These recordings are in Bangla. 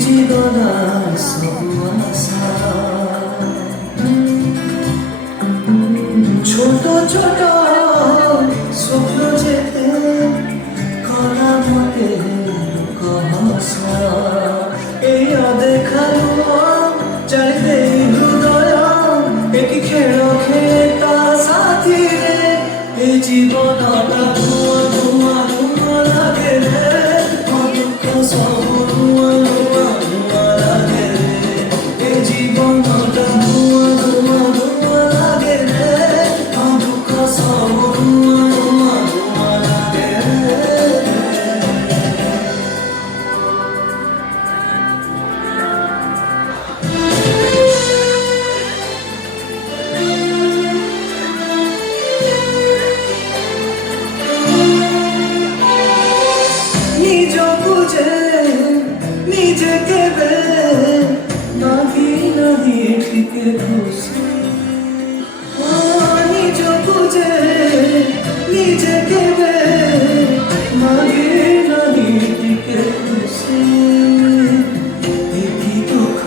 ভিজিগলা সবু আশা ছোট ছোট স্বপ্ন যেতে কলা মতে কহসা এই অদেখালো চাইতে হৃদয় একই খেল খেলে তা সাথীরে এই জীবনটা ধোঁয়া ধোঁয়া ধোঁয়া লাগে রে দুঃখ সব ধোঁয়া ধোঁয়া ধোঁয়া লাগে রে এই জীবনটা ধোঁয়া ধোঁয়া ধোঁয়া লাগে রে দুঃখ সব ধোঁয়া ধোঁয়া ধোঁয়া লাগে রে নিজ বুঝে নিজেকে নাহি নাহি ঠিক খুশি নিজ বুঝে নিজেকে নাহি নাহি ঠিক খুশি দেখি দুঃখ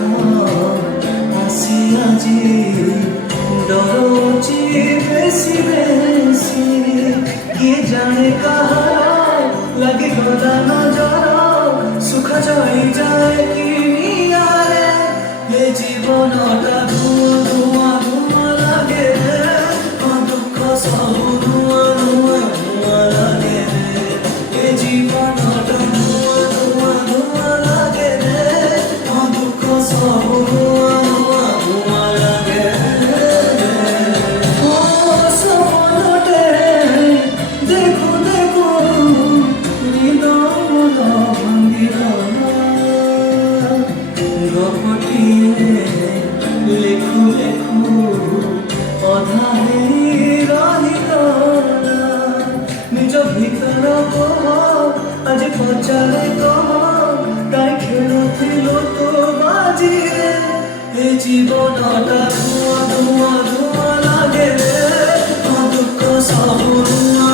আসি আজি ডরছি বেশি বেশি কিଏ জানে কাহার লাগে গলা নজর সুখ যাই কি নিয়ারে এ জীবনটা ধোঁয়া ধোঁয়া ধোঁয়া লাগে রে দুঃখ সব ধোঁয়া ধোঁয়া ধোঁয়া লাগে রে এ জীবনটা ধোঁয়া ধোঁয়া ধোঁয়া লাগে রে দুঃখ সব ধোঁয়া ধোঁয়া ধোঁয়া লাগে রে ও সপনটে দেখো দেখো লেখু লেখু অধারে রহিল নিজ ভিতর কহ আজ পচারে কহ তাই খেলুছিল তো বাজিরে এ জীবনটা ধোঁয়া ধোঁয়া ধোঁয়া লাগে রে দুঃখ সব ধোঁয়া